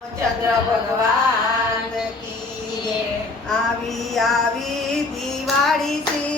ચંદ્ર ભગવાન આવી આવી દિવાળી સી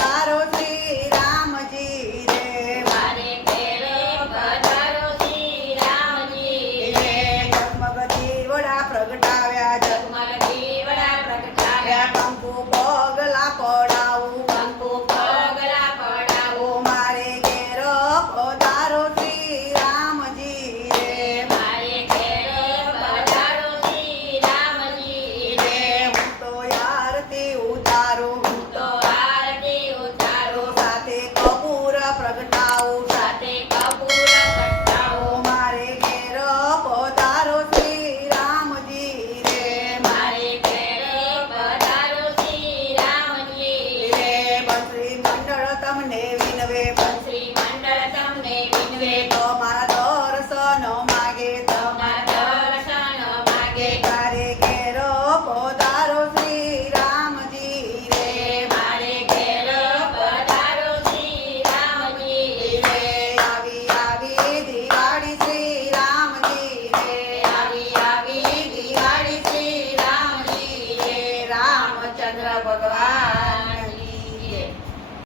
કર્યા કંકુ પગલા પડ